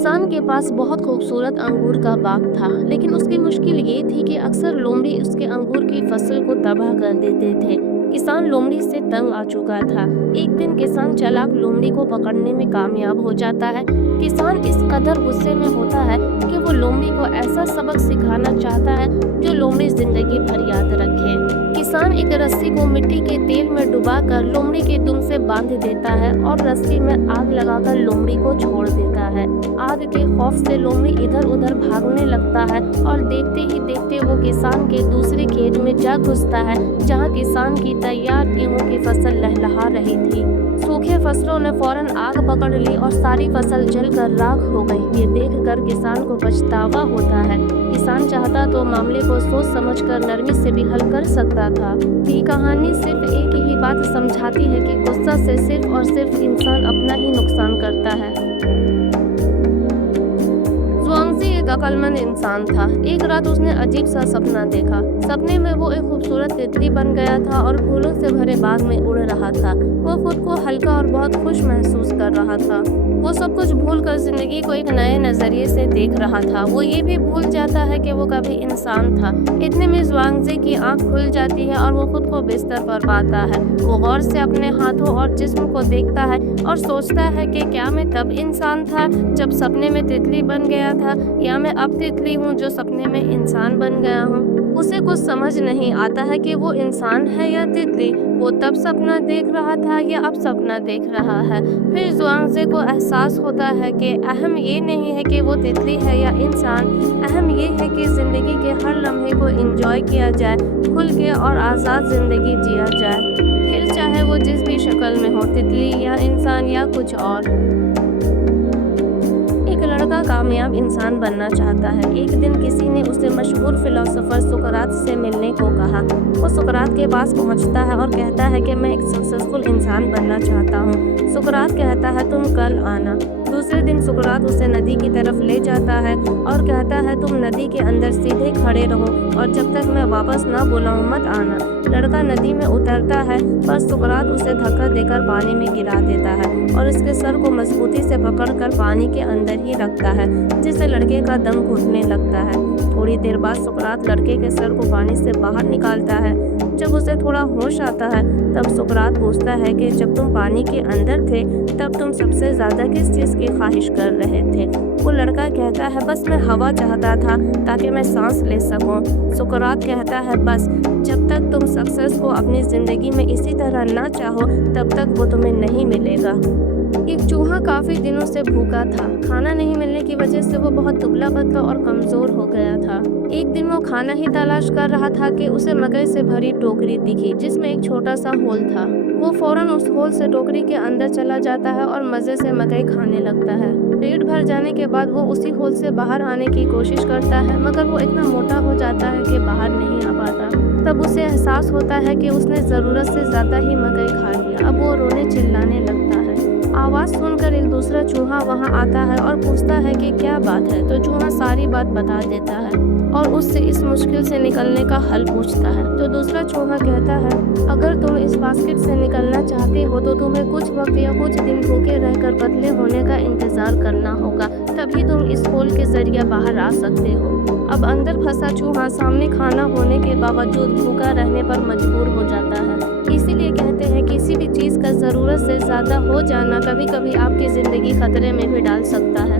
किसान के पास बहुत खूबसूरत अंगूर का बाग था, लेकिन उसकी मुश्किल ये थी कि अक्सर लोमड़ी उसके अंगूर की फसल को तबाह कर देते थे। किसान लोमड़ी से तंग आ चुका था। एक दिन किसान चालाक लोमड़ी को पकड़ने में कामयाब हो जाता है। किसान इस कदर गुस्से में होता है कि वो लोमड़ी को ऐसा सबक सिखाना चाहता है जो लोमड़ी जिंदगी भर याद रखे। किसान एक रस्सी को मिट्टी के तेल में डुबाकर लोमड़ी के दुम से बांध देता है और रस्सी में आग लगाकर लोमड़ी को छोड़ देता है। आग के खौफ से लोमड़ी इधर उधर भागने लगता है और देखते ही देखते वो किसान के दूसरे खेत में जा घुसता है, जहाँ किसान की तैयार गेहूं की फसल लहलहा रही थी। सूखे फसलों ने फौरन आग पकड़ ली और सारी फसल जलकर राख हो गई। ये देखकर किसान को पछतावा होता है। किसान चाहता तो मामले को सोच समझकर नरमी से भी हल कर सकता था। ये कहानी सिर्फ एक ही बात समझाती है कि गुस्सा से सिर्फ और सिर्फ इंसान अपना ही नुकसान करता है। ज़ुआंगज़ी एक अक्लमंद इंसान था। एक रात उसने अजीब सा सपना देखा। सपने में वो एक खूबसूरत तितली बन गया था और फूलों से भरे बाग में उड़ रहा था। वो खुद को हल्का और बहुत खुश महसूस कर रहा था। वो सब कुछ भूलकर जिंदगी को एक नए नजरिए से देख रहा था। वो ये भी भूल जाता है कि वो कभी इंसान था। इतने में ज़ुआंगज़ी की आंख खुल जाती है और वो खुद को बिस्तर पर पाता है। वो गौर से अपने हाथों और जिस्म को देखता है और सोचता है कि क्या मैं तब इंसान था जब सपने में तितली बन गया था, या मैं अब तितली हूँ जो सपने में इंसान बन गया हूँ। उसे कुछ समझ नहीं आता है कि वो इंसान है या तितली। वो तब सपना देख रहा था या अब सपना देख रहा है। फिर ज़ुआंगज़ी को एहसास होता है कि अहम ये नहीं है कि वो तितली है या इंसान, अहम ये है कि ज़िंदगी के हर लम्हे को एंजॉय किया जाए, खुल के और आज़ाद ज़िंदगी जिया जाए, फिर चाहे वो जिस भी शक्ल में हो, तितली या इंसान या कुछ और। एक लड़का कामयाब इंसान बनना चाहता है। एक दिन किसी ने उसे मशहूर फिलोसोफर सुकरात से मिलने को कहा। वो सुकरात के पास पहुंचता है और कहता है कि मैं एक सक्सेसफुल इंसान बनना चाहता हूँ। सुकरात कहता है तुम कल आना। दूसरे दिन सुकरात उसे नदी की तरफ ले जाता है और कहता है तुम नदी के अंदर सीधे खड़े रहो और जब तक मैं वापस ना बुलाऊं मत आना। लड़का नदी में उतरता है पर सुकरात उसे धक्का देकर पानी में गिरा देता है और उसके सर को मजबूती से पकड़कर पानी के अंदर ही रखता है, जिससे लड़के का दम घुटने लगता है। थोड़ी देर बाद सुकरात लड़के के सर को पानी से बाहर निकालता है। जब उसे थोड़ा होश आता है तब सुकरात पूछता है कि जब तुम पानी के अंदर थे तब तुम सबसे ज़्यादा किस चीज़ की ख्वाहिश कर रहे थे? वो लड़का कहता है बस मैं हवा चाहता था ताकि मैं सांस ले सकूं। सुकरात कहता है बस जब तक तुम सक्सेस को अपनी ज़िंदगी में इसी तरह ना चाहो तब तक वो तुम्हें नहीं मिलेगा। एक चूहा काफ़ी दिनों से भूखा था। खाना नहीं मिलने की वजह से वो बहुत दुबला पतला और कमज़ोर हो गया था। एक दिन वो खाना ही तलाश कर रहा था कि उसे मकई से भरी टोकरी दिखी जिसमें एक छोटा सा होल था। वो फौरन उस होल से टोकरी के अंदर चला जाता है और मज़े से मकई खाने लगता है। पेट भर जाने के बाद वो उसी होल से बाहर आने की कोशिश करता है, मगर वो इतना मोटा हो जाता है कि बाहर नहीं आ पाता। तब उसे एहसास होता है कि उसने ज़रूरत से ज़्यादा ही मकई खा लिया। अब वो रोने चिल्लाने लगता है। आवाज़ सुनकर एक दूसरा चूहा वहां आता है और पूछता है कि क्या बात है। तो चूहा सारी बात बता देता है और उससे इस मुश्किल से निकलने का हल पूछता है। तो दूसरा चूहा कहता है अगर तुम इस बास्केट से निकलना चाहते हो तो तुम्हें कुछ वक्त या कुछ दिन भूखे रहकर पतले होने का इंतज़ार करना होगा, तभी तुम इस होल के जरिए बाहर आ सकते हो। अब अंदर फंसा चूहा सामने खाना होने के बावजूद भूखा रहने पर मजबूर हो जाता है। इसीलिए कहते हैं किसी भी चीज़ का ज़रूरत से ज़्यादा हो जाना कभी कभी आपकी ज़िंदगी खतरे में भी डाल सकता है।